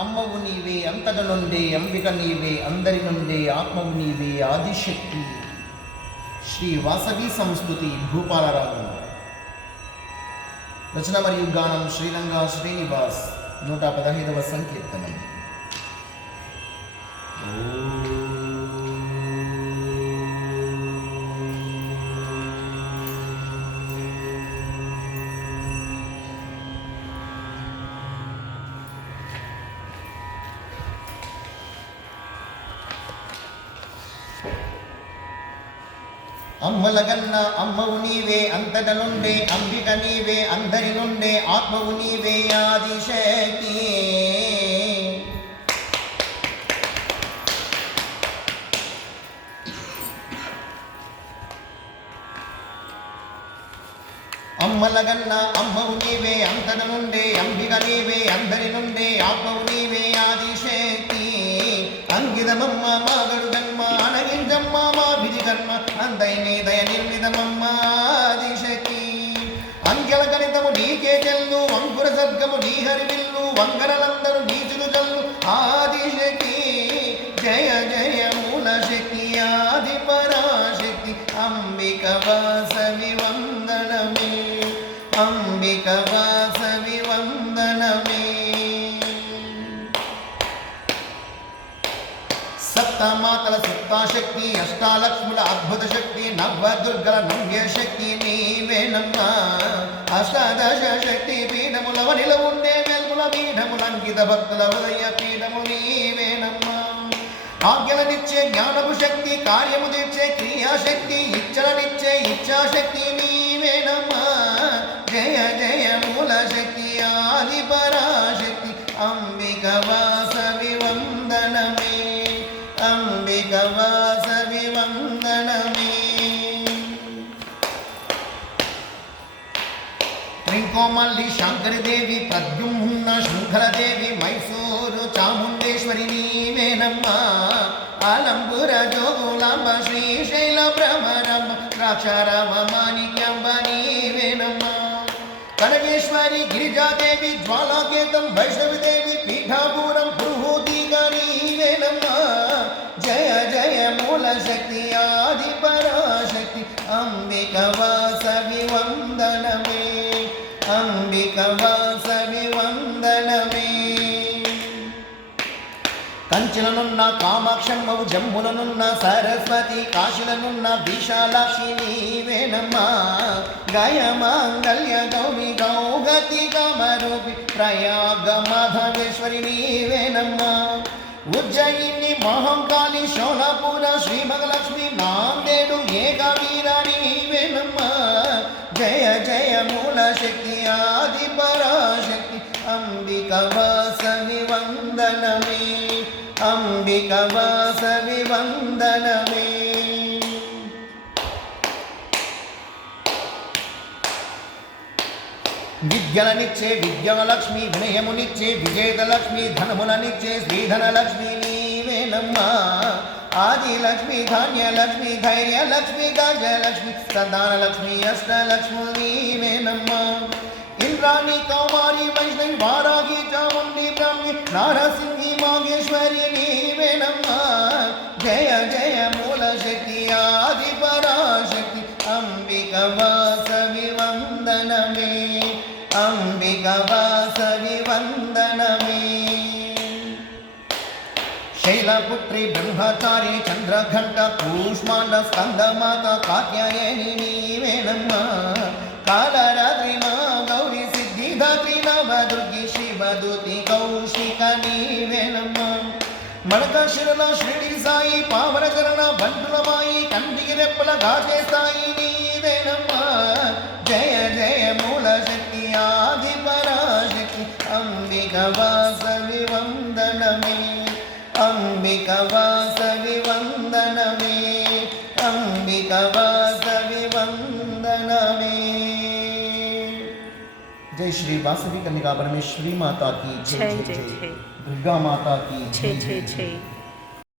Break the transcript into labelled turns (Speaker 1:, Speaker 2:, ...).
Speaker 1: అమ్మవు నీవే అంతట నుండే అంబిక నీవే అందరి నుండే ఆత్మవు నీవే ఆదిశక్తి. శ్రీ వాసవి సంస్కృతి భూపాలరాజు రచన మరియు గానం శ్రీరంగ శ్రీనివాస్. నూట పదహైదవ సంకీర్తనం. అమ్మలగన్న అమ్మవు నీవే అంతట నుండే అంబిక నీవే అందరి నుండే ఆత్మవు నీవే ఆదిశక్తి అమ్మలగన్న అమ్మవు నీవే అంతట నుండే అంబిక నీవే అందరి నుండే ఆత్మవు నీవే ఆదిశక్తి అంగితమమ్మ మాగడు కర్మ అందైనే దయ నిర్మితమమ్మ అంకెల గణితము నీకే చెల్లు అంకుర సర్గము నీ హరివిల్లు వంగరలందరూ నీచులు జల్లు ఆదిశకి జయ జయ మూల శక్తి ఆది పరాశక్తి అంబిక వాసవి వందనమే. అంబిక వాసవి సప్తమాతల సప్తాశక్తి అష్టాలక్ష్ముల అద్భుత శక్తి నవదుర్గల నవ్య శక్తి నీవేనమ్మా అష్టాదశ శక్తి పీఠముల వనిల ఉండే వెల్ముల పీఠముల అంకిత భక్తుల హృదయ పీఠము నీవేనమ్మా ఆజ్ఞలనిచ్చే జ్ఞానపు శక్తి కార్యము తీర్చే క్రియాశక్తి ఇచ్చలనిచ్చే ఇచ్చాశక్తి నీవేనమ్మా జయ జయ మూల శక్తి ఆది పరాశక్తి అంబిక కోమల్లి శంకరదేవి ప్రద్యుమ్న శృంఖలదేవి మైసూరు చాముండేశ్వరి నీవేనమ్మ. ఆలంబుర జోగులాంబ శ్రీశైల భ్రమరమ్మ ద్రాక్షారామ మాణిక్యంబ నీవేనమ్మ. కనకేశ్వరి గిరిజాదేవి జ్వాలాకేతం వైష్ణవిదేవి పీఠాపురం పురుహూతిగా నీవేనమ్మ. జయ జయ మూల శక్తి ఆది పరాశక్తి అంబిక వాసవి వందనమే. అంబిక వాసవి వందనమే. కంచులనున్న కామాక్షమ్మవు జమ్ములనున్న సరస్వతి కాశులనున్న విశాలాక్షి నీవేనమ్మా. గయ మాంగళ్య గౌమి గౌగతి కామరూపి ప్రయాగ మాధవేశ్వరి నీవేనమ్మా. ఉజ్జయిని మహంకాళి శోణపుర శ్రీ మగలక్ష్మి నాందేడు ఏకవీర జయ జయ మూల శక్తి ఆది పరాశక్తి అంబిక వాసవి వందనమే అంబిక వాసవి వందనమే విద్యలనిచ్చే విద్యాలక్ష్మి వినయమునిచ్చే విజేతలక్ష్మి ధనములనిచ్చే శ్రీధనలక్ష్మి నీవేనమ్మా ఆదిలక్ష్మి ధాన్యలక్ష్మి ధైర్యలక్ష్మి గాజలక్ష్మి సంతానలక్ష్మి అష్టలక్ష్మి నీవేనమ్మా ఇంద్రాణి కౌమారి వైష్ణవి వారాగి చాముండి బ్రాహ్మి నారసింగి మాగేశ్వరి నీవేనమ్మా జయ జయ మూల శక్తి ఆది పరాశక్తి అంబిక వాసవి శైలపుత్రి బ్రహ్మచారి చంద్రఘంట కూష్మాండ స్కందమాత కాత్యాయని నీవేనమ్మా. కాలరాత్రి మా గౌరి సిద్ధిదాత్రి నవదుర్గి శివదుతి కౌశిక నీవేనమ్మా. మడకశిరల షిరిడి సాయి పావన చరణ బంటుల మాయి కంటికి రెప్పల ఘాటే సాయి నీవేనమ్మా. జయ జయ మూల శక్తి ఆది పరాశక్తి అంబిక अम्बिकवासविवन्दनमे अम्बिकवासविवन्दनमे। जय श्री वासवी कन्या परमेश्वरी माता की
Speaker 2: जय जय जय।
Speaker 1: दुर्गा माता की
Speaker 2: जय जय जय।